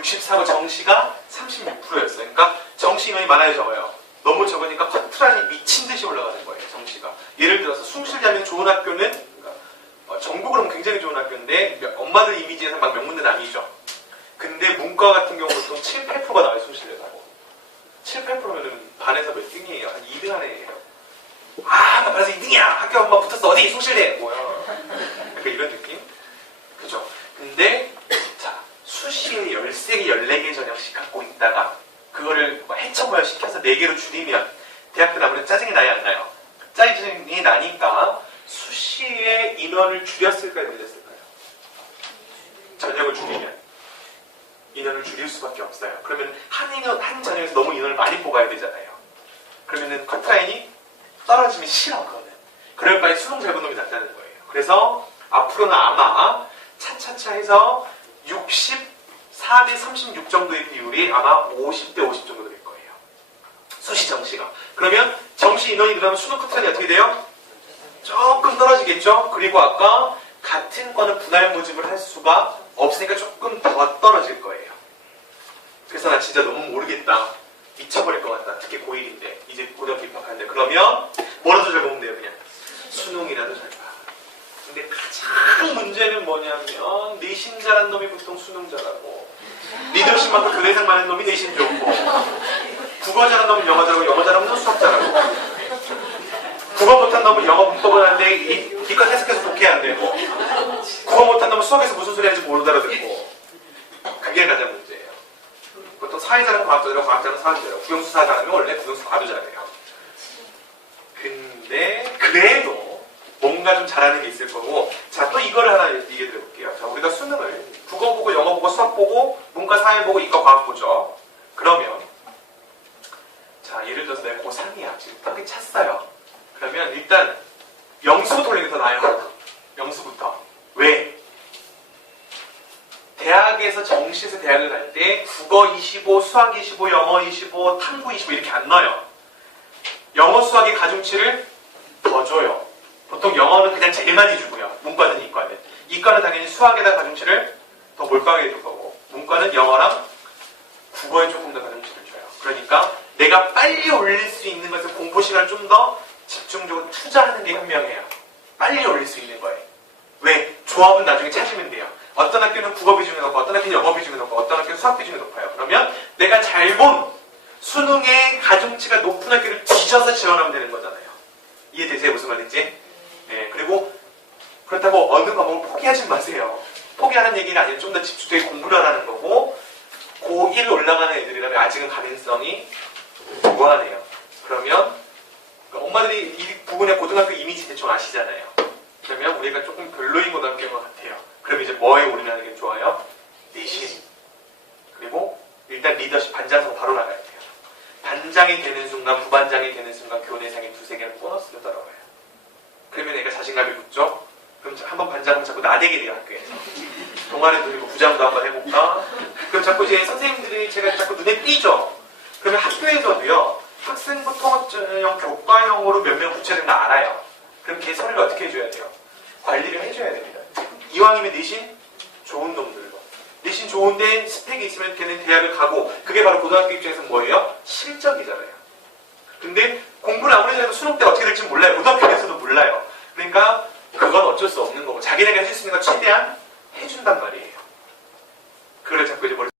64고 정시가 36%였어요. 그러니까 정시 인원이 많아요, 적어요? 너무 적으니까 커트라인이 미친 듯이 올라가는 거예요, 정시가. 예를 들어서 숭실대하면 좋은 학교는 그러니까 전국으로는 굉장히 좋은 학교인데 엄마들 이미지에서 막 명문대는 아니죠. 근데 문과 같은 경우 보통 7, 8%가 나와요, 숭실대라고. 7, 8%면은 반에서 몇 등이에요? 한 2등 안에. 아, 나 반에서 2등이야! 학교 엄마 붙었어! 어디? 숭실대! 뭐야. 약간 이런 느낌? 그죠? 근데, 자, 수시에 13개, 14개 전형씩 갖고 있다가, 그거를 해처모여 시켜서 4개로 줄이면, 대학교 나무는 짜증이 나야 안 나요? 짜증이 나니까, 수시의 인원을 줄였을까요? 늘렸을까요? 전형을 줄이면. 인원을 줄일 수밖에 없어요. 그러면 한 전형에서 너무 인원을 많이 뽑아야 되잖아요. 그러면은 커트라인이 떨어지면 싫어, 그거는. 그럴 바에 수능 잘 본 놈이 낫다는 거예요. 그래서 앞으로는 아마 차차차 해서 64대 36 정도의 비율이 아마 50대 50 정도 될 거예요. 수시 정시가. 그러면 정시 인원이 늘어나면 수능 커트라인이 어떻게 돼요? 조금 떨어지겠죠? 그리고 아까 같은 과는 분할 모집을 할 수가 없으니까 조금 더 떨어질 거예요. 그래서 나 진짜 너무 모르겠다. 미쳐버릴 것 같다. 특히 고1인데 이제 고등학교 입학하는데 그러면 뭐라도 잘 보면 돼요. 그냥 수능이라도 잘 봐. 근데 가장 문제는 뭐냐면 내신 잘한 놈이 보통 수능 잘하고 리더십만큼 교내생 많은 놈이 내신 좋고 국어 잘한 놈은 영어 잘하고 영어 잘하면 수학 잘하고 국어 못한 놈은 영어 문법을 하는데 기껏 해석해서 독해야 안 되고 국어 못한 놈은 수학에서 무슨 소리 하는지 못 알아듣고 그게 가장 문제예요. 보통 사회 잘하고 과학 잘하고 과학 잘하고 사회 잘하고 국영수 사 잘하면 원래 국영수 과도 잘해요. 근데 그래도 뭔가 좀 잘하는 게 있을 거고 자, 또 이거를 하나 얘기해 드려볼게요. 자, 우리가 수능을 국어 보고 영어 보고 수학 보고 문과 사회 보고 이과 과학 보죠. 그러면 자, 예를 들어서 내가 고3이야. 지금 딱히 찼어요. 그러면 일단 영수부터 올리는 게 더 나아요. 영수부터. 왜? 대학에서 정시에서 대학을 갈 때 국어 25, 수학 25, 영어 25, 탐구 25 이렇게 안 넣어요. 영어, 수학의 가중치를 더 줘요. 보통 영어는 그냥 제일 많이 주고요. 문과든 이과든. 이과는 당연히 수학에다 가중치를 더 몰빵하게 줄 거고 문과는 영어랑 국어에 조금 더 가중치를 줘요. 그러니까 내가 빨리 올릴 수 있는 것을 공부 시간을 좀 더 집중적으로 투자하는 게 현명해요. 빨리 올릴 수 있는 거예요. 왜? 조합은 나중에 찾으면 돼요. 어떤 학교는 국어 비중이 높고 어떤 학교는 영어 비중이 높고 어떤 학교는 수학 비중이 높아요. 그러면 내가 잘 본 수능의 가중치가 높은 학교를 뒤져서 지원하면 되는 거잖아요. 이해되세요? 무슨 말인지? 네, 그리고 그렇다고 어느 과목을 포기하지 마세요. 포기하는 얘기는 아니라 좀 더 집중되게 공부를 하라는 거고 고1 올라가는 애들이라면 아직은 가능성이 무한해요. 그러면 엄마들이 이 부분의 고등학교 이미지 대충 아시잖아요. 그러면 우리가 조금 별로인 고등학교인 것 같아요. 그럼 이제 뭐에 올인하는 게 좋아요? 내신. 그리고 일단 리더십 반장성 바로 나가야 돼요. 반장이 되는 순간, 부반장이 되는 순간 교내상의 2-3개는 보너스로 따라와요. 그러면 애가 자신감이 붙죠? 그럼 한번 반장을 자꾸 나대게 돼요, 학교에서. 동아리 돌리고 부장도 한번 해볼까? 그럼 자꾸 이제 선생님들이 제가 자꾸 눈에 띄죠? 그러면 학교에서도요, 학생부 통합형 교과형으로 몇 명 붙여야 되는 거 알아요. 그럼 걔 서류를 어떻게 해줘야 돼요? 관리를 해줘야 됩니다. 이왕이면 내신 좋은 놈들로. 내신 좋은데 스펙이 있으면 걔는 대학을 가고 그게 바로 고등학교 입장에서 뭐예요? 실적이잖아요. 근데 공부를 아무리 잘해도 수능 때 어떻게 될지 몰라요. 고등학교에서도 몰라요. 그러니까 그건 어쩔 수 없는 거고 자기네가 해줄 수 있는 거 최대한 해준단 말이에요.